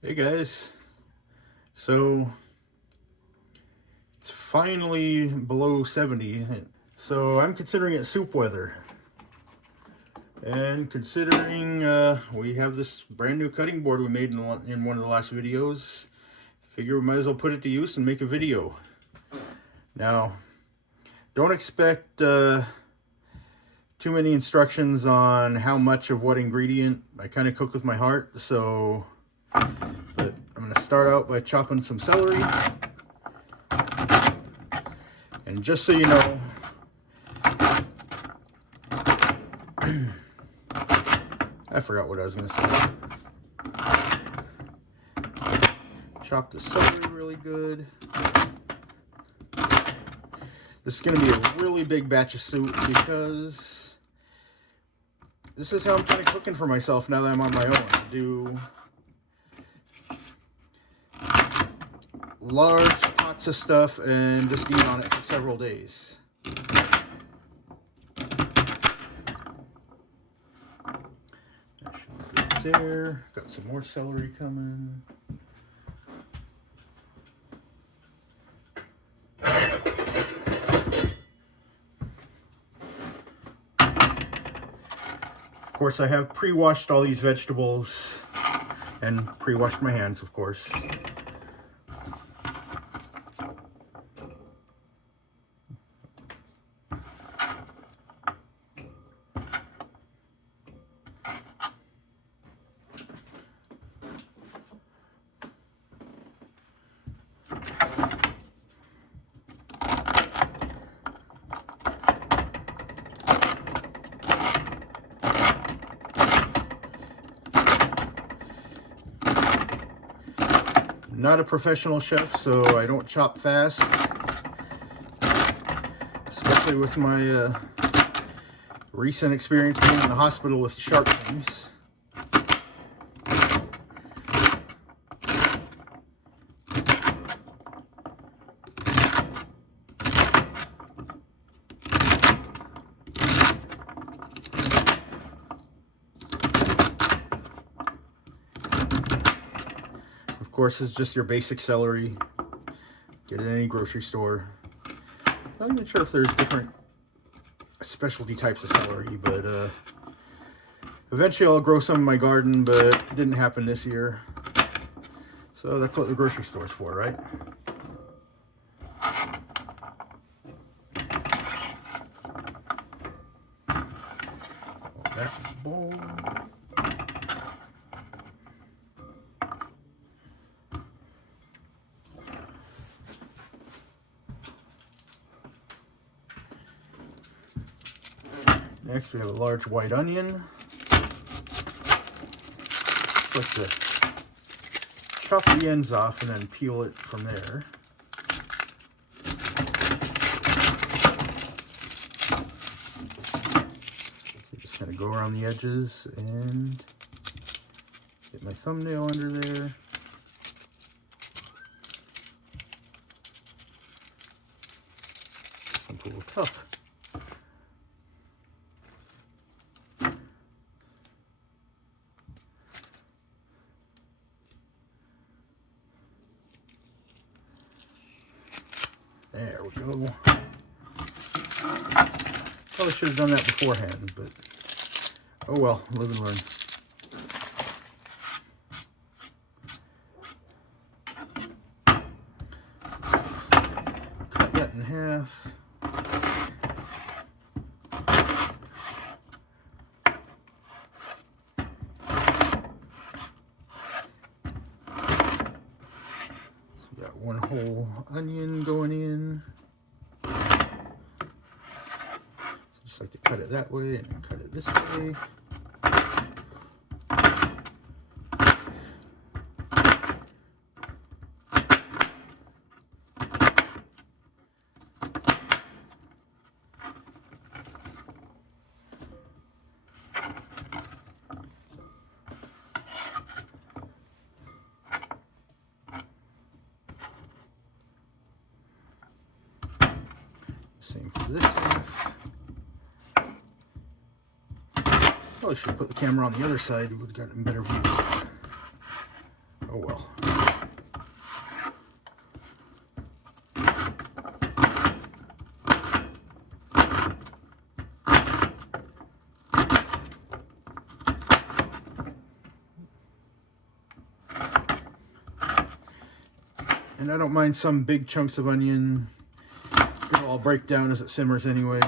Hey guys, so it's finally below 70, so I'm considering it soup weather. And considering we have this brand new cutting board we made in one of the last videos, figure we might as well put it to use and make a video. Now, don't expect too many instructions on how much of what ingredient. I kind of cook with my heart, so but I'm going to start out by chopping some celery. And just so you know, I forgot what I was going to say. Chop the celery really good. This is going to be a really big batch of soup because this is how I'm kind of cooking for myself now that I'm on my own. I do large pots of stuff and just eat on it for several days. That should be good there. Got some more celery coming. Of course, I have pre-washed all these vegetables and pre-washed my hands, of course. Not a professional chef, so I don't chop fast, especially with my recent experience being in the hospital with shark things. Of course, it's just your basic celery. Get it at any grocery store. Not even sure if there's different specialty types of celery, but eventually I'll grow some in my garden, but it didn't happen this year. So that's what the grocery store's for, right? That's the bowl. Next, we have a large white onion. Just like to chop the ends off and then peel it from there. Just kind of go around the edges and get my thumbnail under there. This one's a little tough. There we go. Probably should have done that beforehand, but oh well, live and learn. Cut that in half. Got one whole onion going in. So just like to cut it that way and then cut it this way. Same for this half. Probably should put the camera on the other side. We would have gotten a better view. Oh well. And I don't mind some big chunks of onion. It'll all break down as it simmers anyway.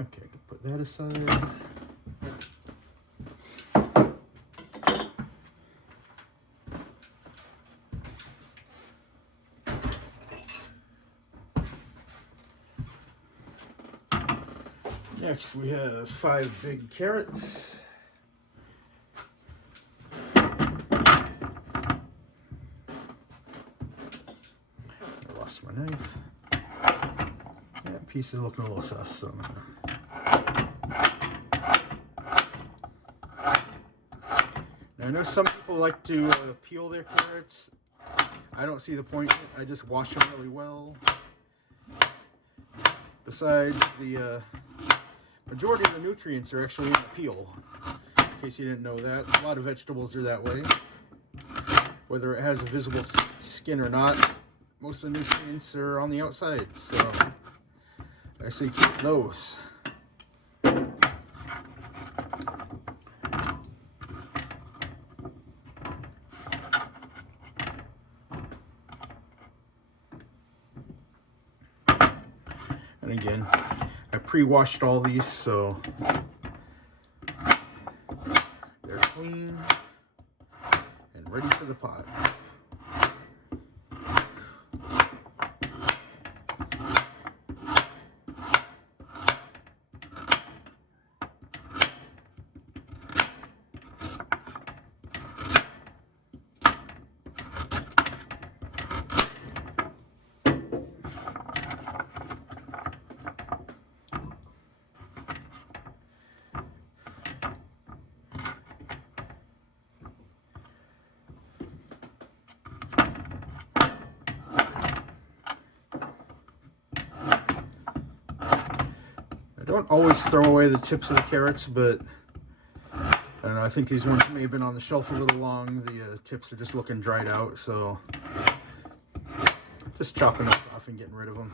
Okay, I can put that aside. Next we have 5 big carrots. I lost my knife. That piece is looking a little sus, so now, I know some people like to peel their carrots. I don't see the point in it. I just wash them really well. Besides, the majority of the nutrients are actually in the peel. In case you didn't know that. A lot of vegetables are that way. Whether it has a visible skin or not, most of the nutrients are on the outside. So I say keep those. And again, I pre-washed all these, so they're clean and ready for the pot. I don't always throw away the tips of the carrots, but I don't know, I think these ones may have been on the shelf a little long. The tips are just looking dried out, so just chopping those off and getting rid of them.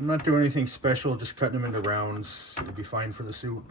I'm not doing anything special, just cutting them into rounds. It'll be fine for the soup.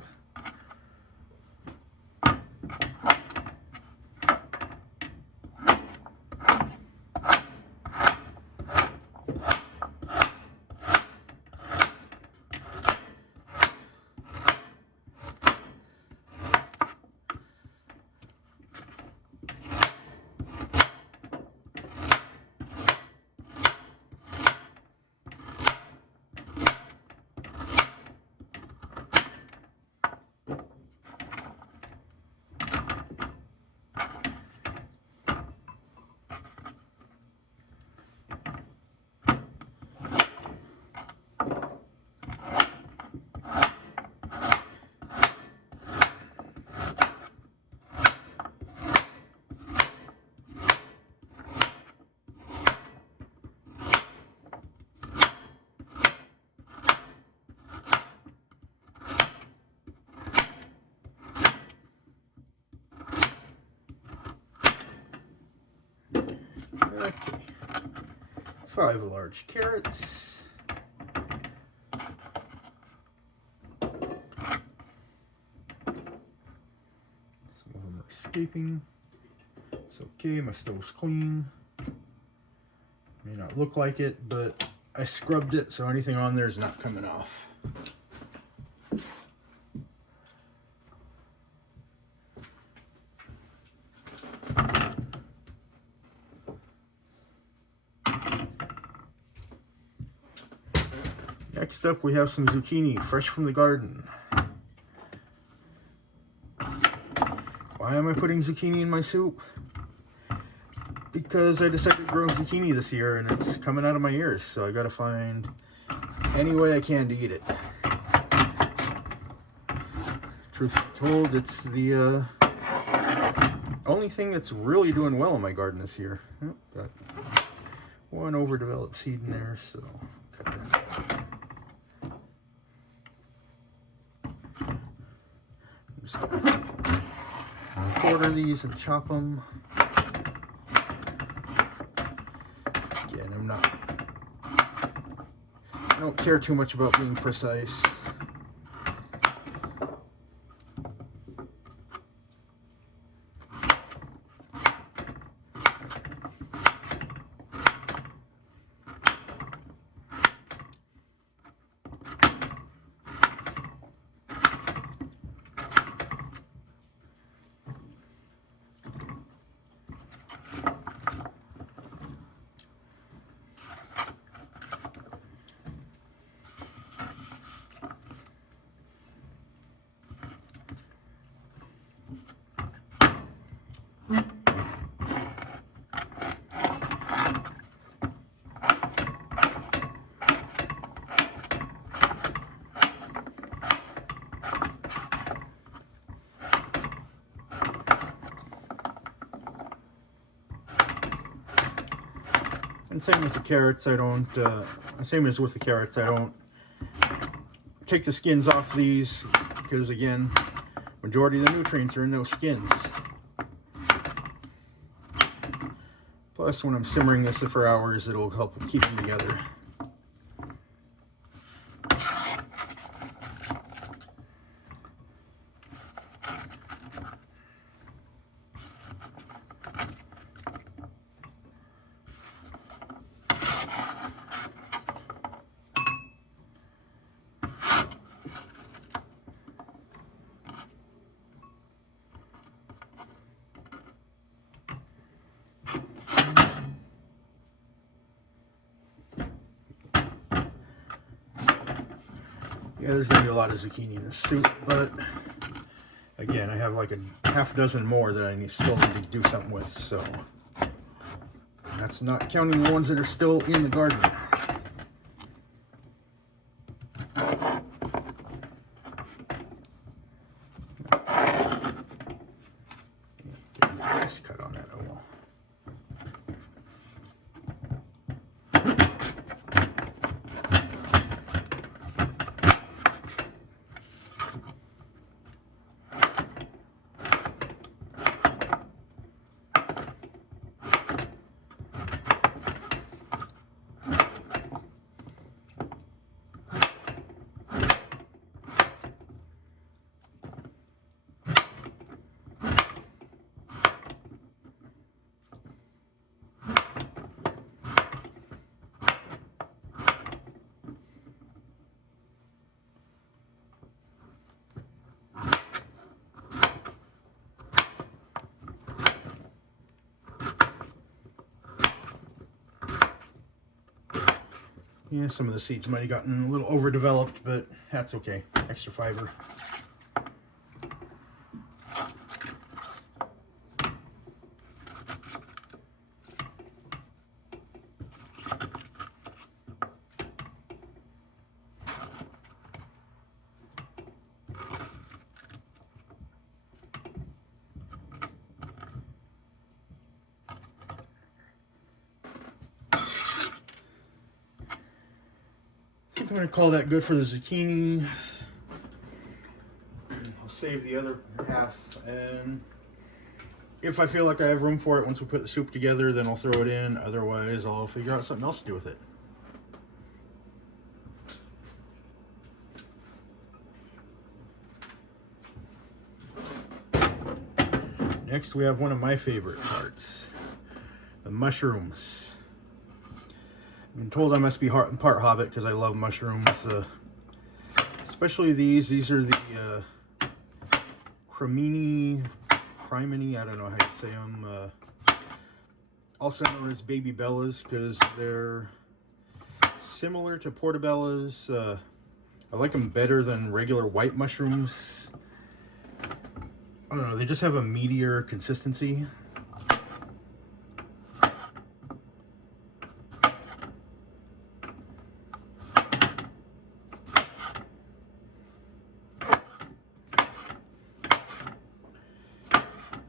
Okay. 5 large carrots. Some of them are escaping. It's okay, my stove's clean. May not look like it, but I scrubbed it, so anything on there is not coming off. Next up, we have some zucchini, fresh from the garden. Why am I putting zucchini in my soup? Because I decided to grow zucchini this year and it's coming out of my ears, so I gotta find any way I can to eat it. Truth be told, it's the only thing that's really doing well in my garden this year. Oh, got one overdeveloped seed in there, so cut that. I'm just gonna quarter these and chop them. Again, I don't care too much about being precise. And same with the carrots, I don't, same as with the carrots, I don't take the skins off these because, again, majority of the nutrients are in those skins. Plus, when I'm simmering this for hours, it'll help keep them together. Yeah, there's going to be a lot of zucchini in this soup, but again, I have like a half dozen more that I still need to do something with, so that's not counting the ones that are still in the garden. Get a nice cut on that, I will. Yeah, some of the seeds might have gotten a little overdeveloped, but that's okay. Extra fiber. I'm going to call that good for the zucchini. I'll save the other half, and if I feel like I have room for it once we put the soup together, then I'll throw it in. Otherwise, I'll figure out something else to do with it. Next, we have one of my favorite parts, the mushrooms. I've been told I must be part Hobbit because I love mushrooms, especially these. These are the crimini, I don't know how you say them, also known as baby bellas because they're similar to portobellas. I like them better than regular white mushrooms. I don't know, they just have a meatier consistency.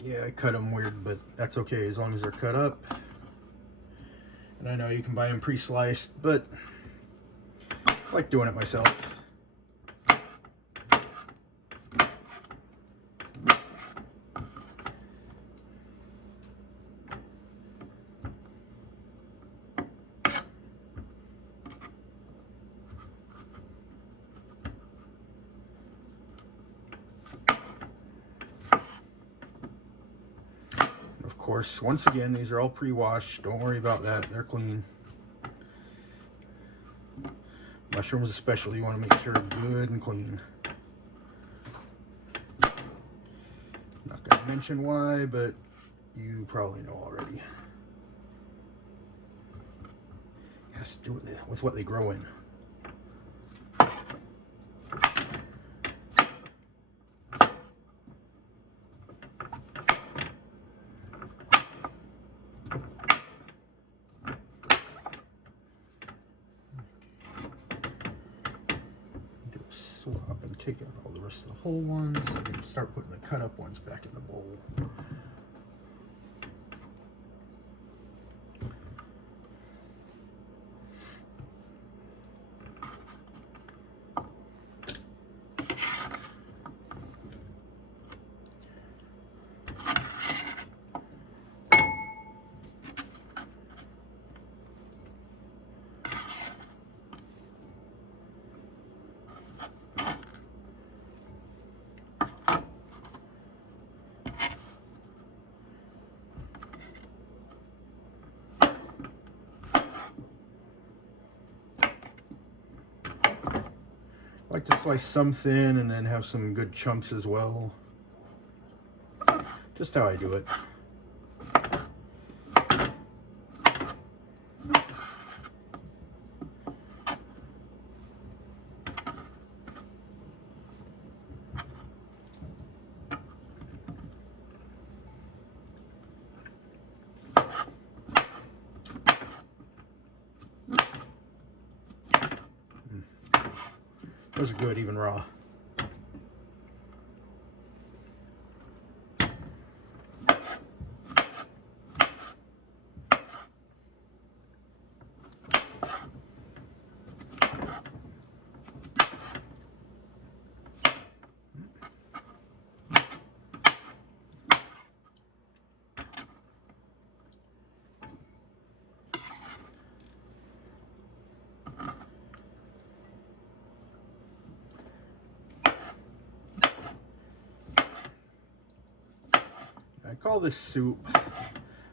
Yeah, I cut them weird, but that's okay as long as they're cut up. And I know you can buy them pre-sliced, but I like doing it myself. Of course, once again, these are all pre-washed. Don't worry about that. They're clean. Mushrooms especially, you want to make sure they're good and clean. Not going to mention why, but you probably know already. It has to do with what they grow in. Swap and take out all the rest of the whole ones and start putting the cut up ones back in the bowl. I like to slice some thin and then have some good chunks as well. Just how I do it. Those are good, even raw. I call this soup,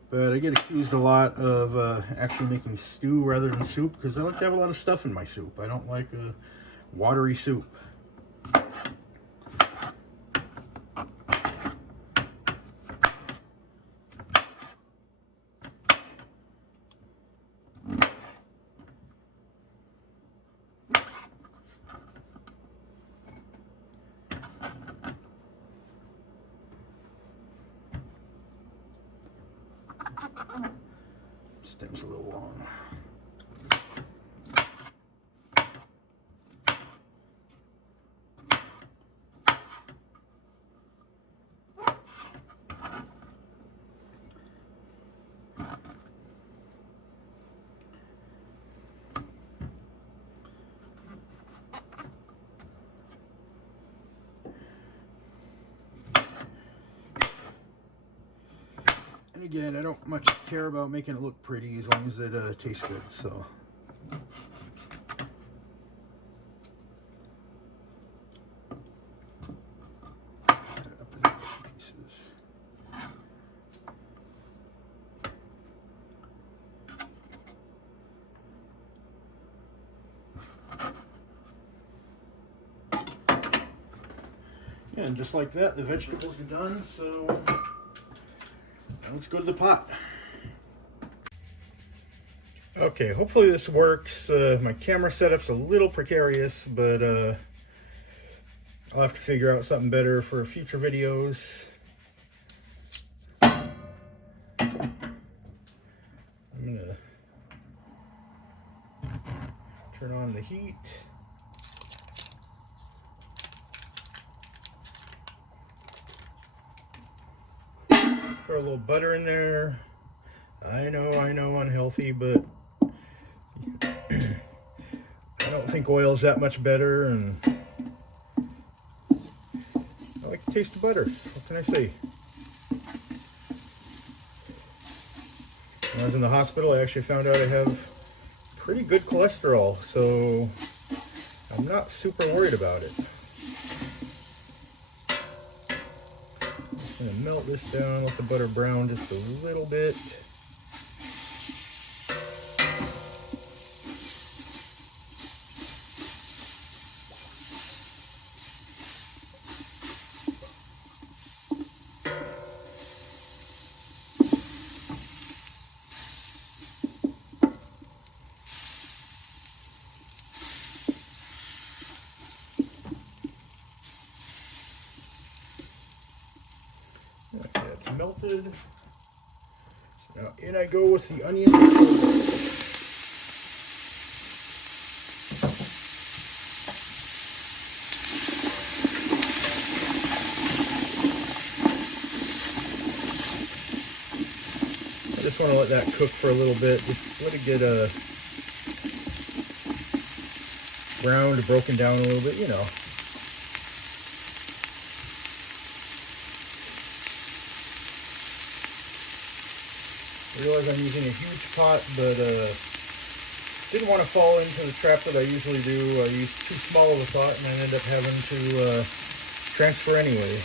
but I get accused a lot of actually making stew rather than soup because I like to have a lot of stuff in my soup. I don't like a watery soup. Stem's a little long. And again, I don't much care about making it look pretty as long as it tastes good, so. Pieces. Yeah, and just like that, the vegetables are done, so let's go to the pot. Okay, hopefully this works. My camera setup's a little precarious, but I'll have to figure out something better for future videos. Turn on the heat. Throw a little butter in there. I know, unhealthy, but I don't think oil's that much better, and I like the taste of butter. What can I say? When I was in the hospital, I actually found out I have pretty good cholesterol, so I'm not super worried about it. I'm gonna melt this down, let the butter brown just a little bit. Okay, it's melted. So now in I go with the onion. I just want to let that cook for a little bit. Just let it get browned, broken down a little bit, you know. I realize I'm using a huge pot, but didn't want to fall into the trap that I usually do. I use too small of a pot and I end up having to transfer anyway.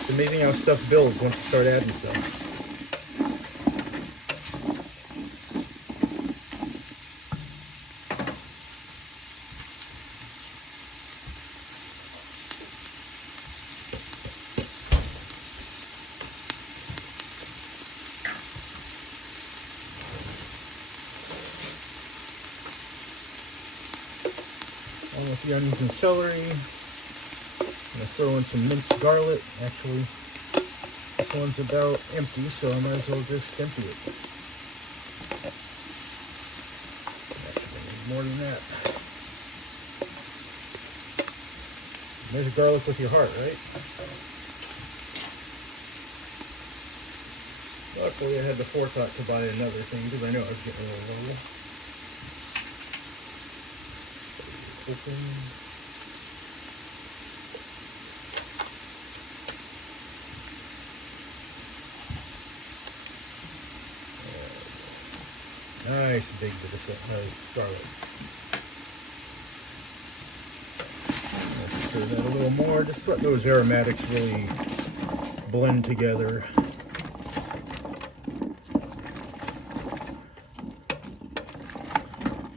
It's amazing how stuff builds once you start adding stuff. On with the onions and celery. I'm going to throw in some minced garlic. Actually, this one's about empty, so I might as well just empty it. Actually, I need more than that. There's garlic with your heart, right? Luckily, I had the forethought to buy another thing because I knew I was getting a little low. Open. Nice big bit of garlic. Stir that a little more. Just let those aromatics really blend together.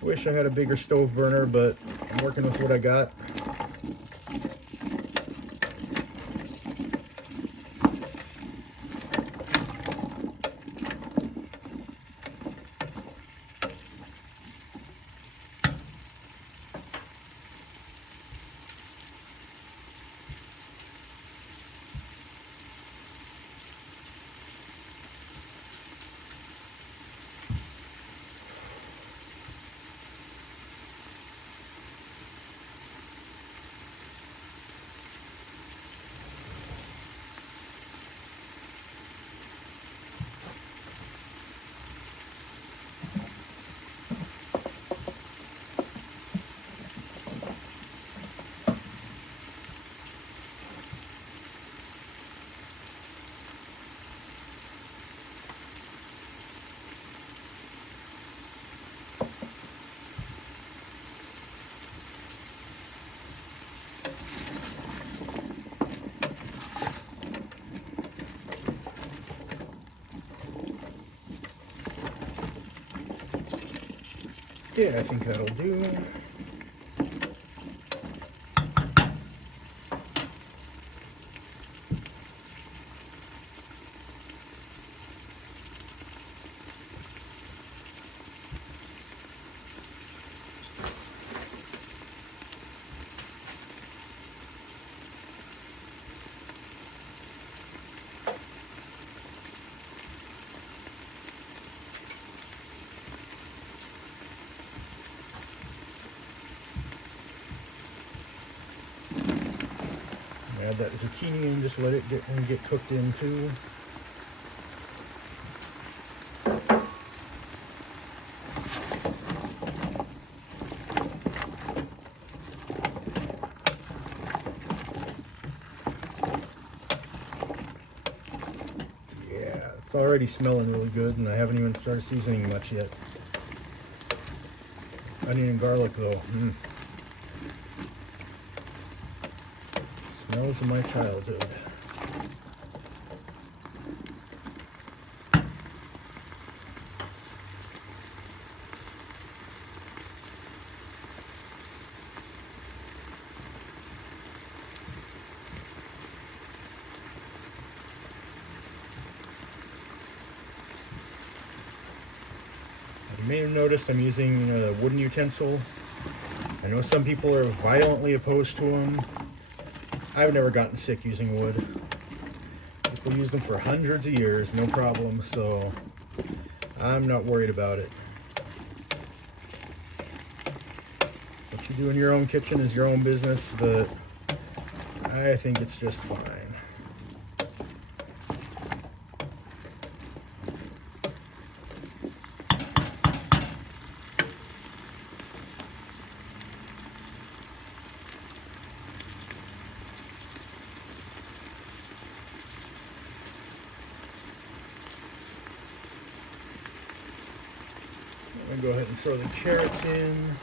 Wish I had a bigger stove burner, but I'm working with what I got. Yeah, I think that'll do. Add that zucchini in, just let it get cooked in too. Yeah, it's already smelling really good, and I haven't even started seasoning much yet. Onion and garlic though. Smells of my childhood. You may have noticed I'm using a wooden utensil. I know some people are violently opposed to them. I've never gotten sick using wood. People use them for hundreds of years, no problem, so I'm not worried about it. What you do in your own kitchen is your own business, but I think it's just fine. I'm going to go ahead and throw the carrots in.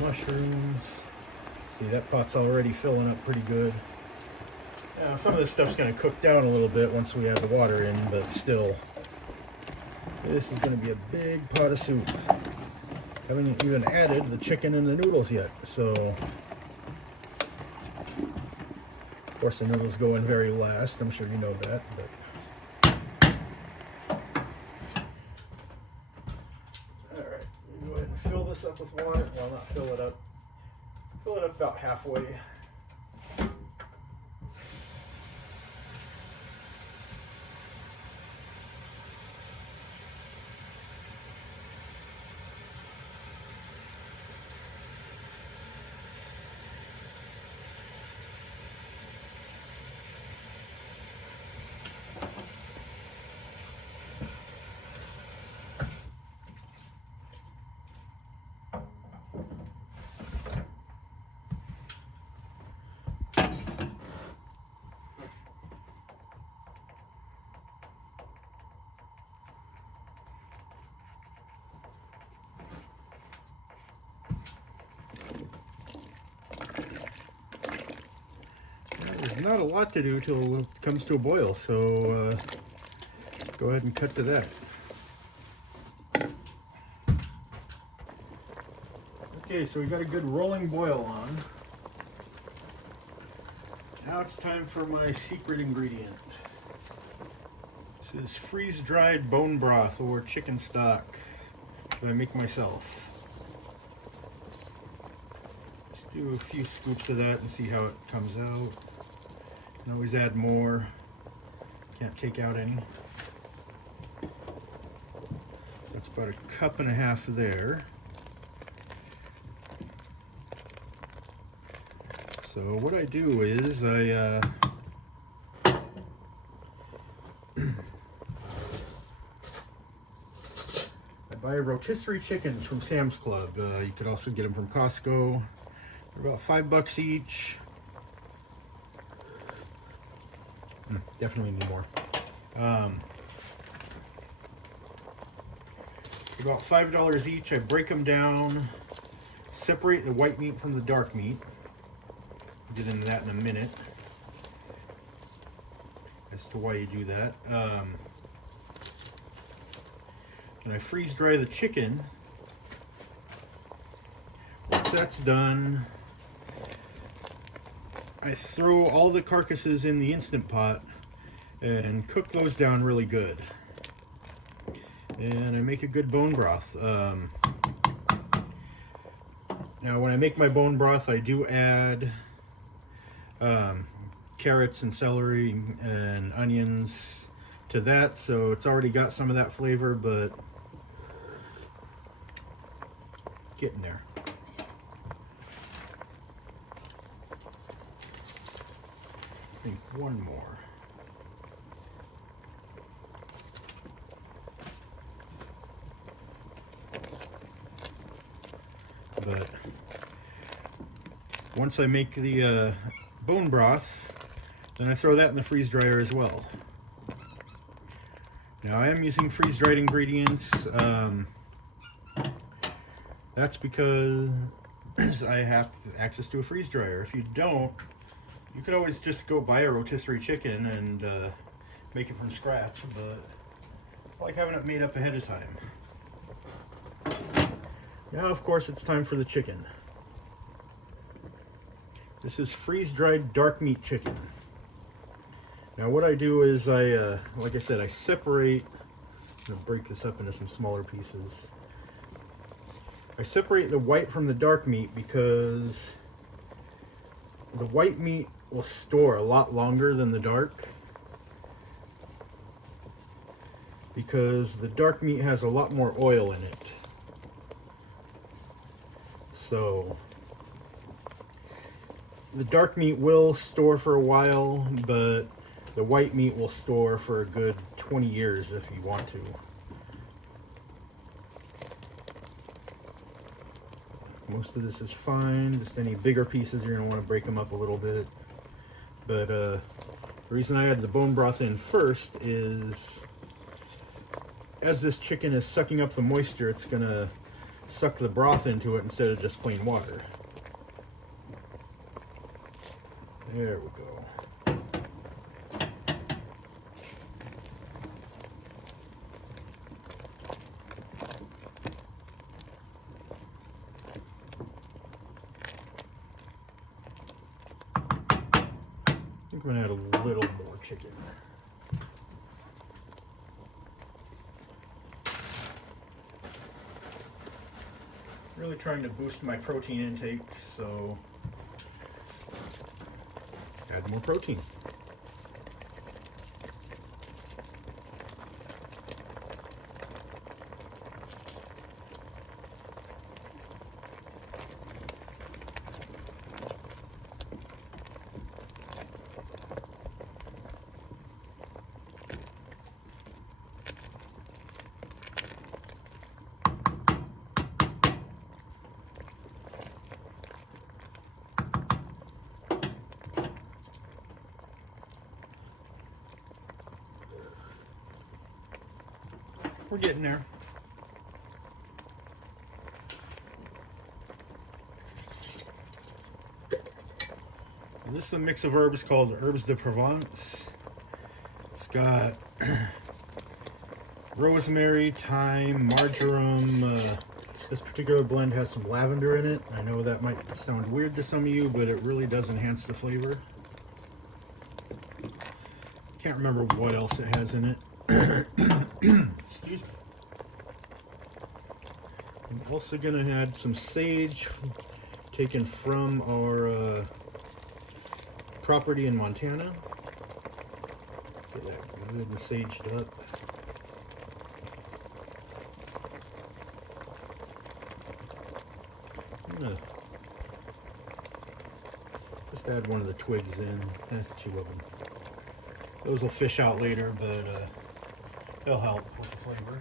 Mushrooms. See, that pot's already filling up pretty good. Now, some of this stuff's going to cook down a little bit once we add the water in, but still, this is going to be a big pot of soup. Haven't even added the chicken and the noodles yet, so of course the noodles go in very last. I'm sure you know that, but all right, go ahead and fill this up with water. Well, not fill it up. Fill it up about halfway. There's not a lot to do till it comes to a boil, so go ahead and cut to that. Okay, so we got a good rolling boil on. Now it's time for my secret ingredient. This is freeze-dried bone broth or chicken stock that I make myself. Just do a few scoops of that and see how it comes out. You can always add more. Can't take out any. That's about a cup and a half there. So what I do is I buy rotisserie chickens from Sam's Club. You could also get them from Costco. They're about $5 each. Definitely need more. About $5 each. I break them down, separate the white meat from the dark meat. I'll get into that in a minute as to why you do that. And I freeze dry the chicken. Once that's done, I throw all the carcasses in the Instant Pot and cook those down really good. And I make a good bone broth. Now when I make my bone broth, I do add carrots and celery and onions to that, so it's already got some of that flavor, but getting there. I think one more. But once I make the bone broth, then I throw that in the freeze dryer as well. Now I am using freeze-dried ingredients. That's because I have access to a freeze dryer. If you don't, you could always just go buy a rotisserie chicken and make it from scratch, but I like having it made up ahead of time. Now, of course, it's time for the chicken. This is freeze-dried dark meat chicken. Now what I do is like I said, I separate, I'm going to break this up into some smaller pieces. I separate the white from the dark meat because the white meat will store a lot longer than the dark. Because the dark meat has a lot more oil in it. So the dark meat will store for a while, but the white meat will store for a good 20 years if you want to. Most of this is fine. Just any bigger pieces, you're going to want to break them up a little bit. But the reason I add the bone broth in first is as this chicken is sucking up the moisture, it's going to suck the broth into it instead of just plain water. There we go. I think I'm going to add a little more chicken. Really trying to boost my protein intake, so add more protein. We're getting there. And this is a mix of herbs called Herbs de Provence. It's got rosemary, thyme, marjoram. This particular blend has some lavender in it. I know that might sound weird to some of you, but it really does enhance the flavor. Can't remember what else it has in it. Excuse me. I'm also going to add some sage taken from our property in Montana. Get that good and saged up. I'm going to just add one of the twigs in. 2 of them. Those will fish out later, but they'll help with the flavor.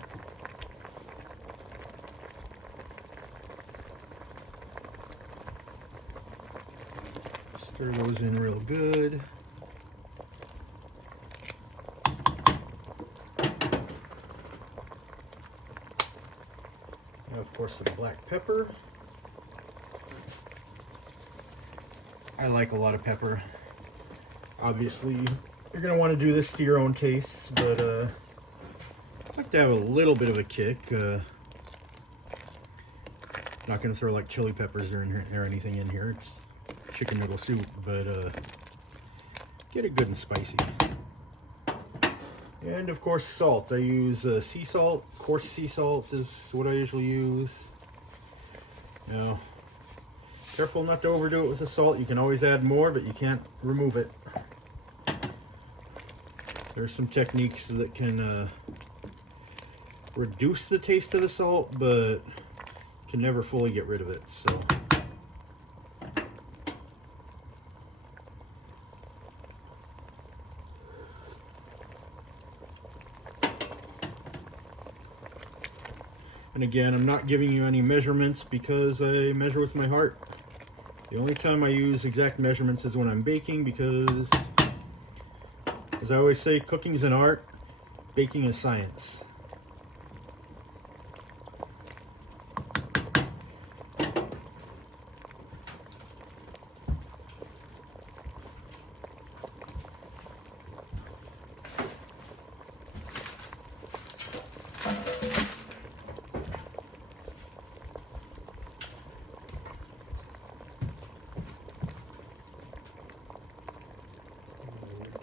Stir those in real good. And of course some black pepper. I like a lot of pepper. Obviously, you're going to want to do this to your own taste, but I like to have a little bit of a kick. Not going to throw like chili peppers or anything in here. It's chicken noodle soup, but get it good and spicy. And of course salt. I use sea salt. Coarse sea salt is what I usually use. Now, careful not to overdo it with the salt. You can always add more, but you can't remove it. There's some techniques that can reduce the taste of the salt, but can never fully get rid of it. So and again, I'm not giving you any measurements because I measure with my heart. The only time I use exact measurements is when I'm baking, because as I always say, cooking is an art, baking is science.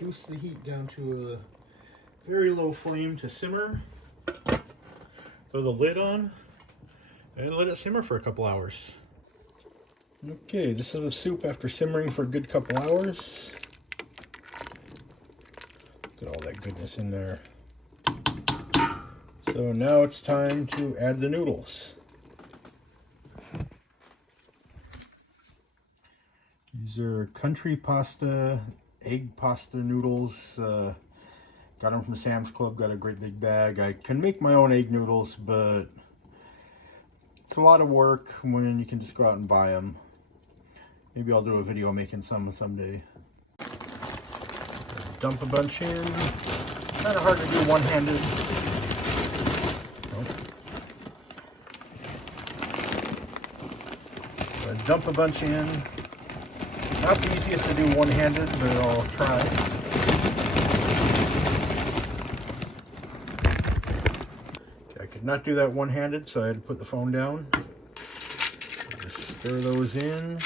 Reduce the heat down to a very low flame to simmer. Throw the lid on and let it simmer for a couple hours. Okay, this is the soup after simmering for a good couple hours. Look at all that goodness in there. So now it's time to add the noodles. These are country pasta, egg pasta noodles. Got them from Sam's Club, got a great big bag. I can make my own egg noodles, but it's a lot of work when you can just go out and buy them. Maybe I'll do a video making some someday. Dump a bunch in. Kind of hard to do one-handed. Nope. Dump a bunch in. Not the easiest to do one-handed, but I'll try. Okay, I could not do that one-handed, so I had to put the phone down. Just stir those in.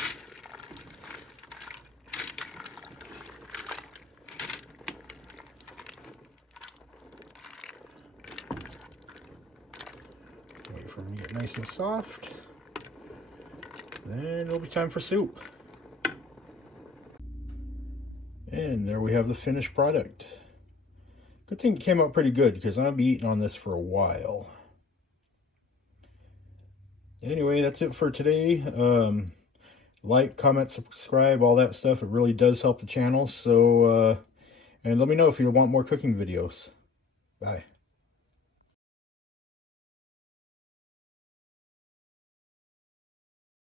Wait for them to get nice and soft. Then it'll be time for soup. And there we have the finished product. Good thing it came out pretty good, because I'll be eating on this for a while. Anyway, that's it for today. Like, comment, subscribe, all that stuff. It really does help the channel. So, and let me know if you want more cooking videos. Bye.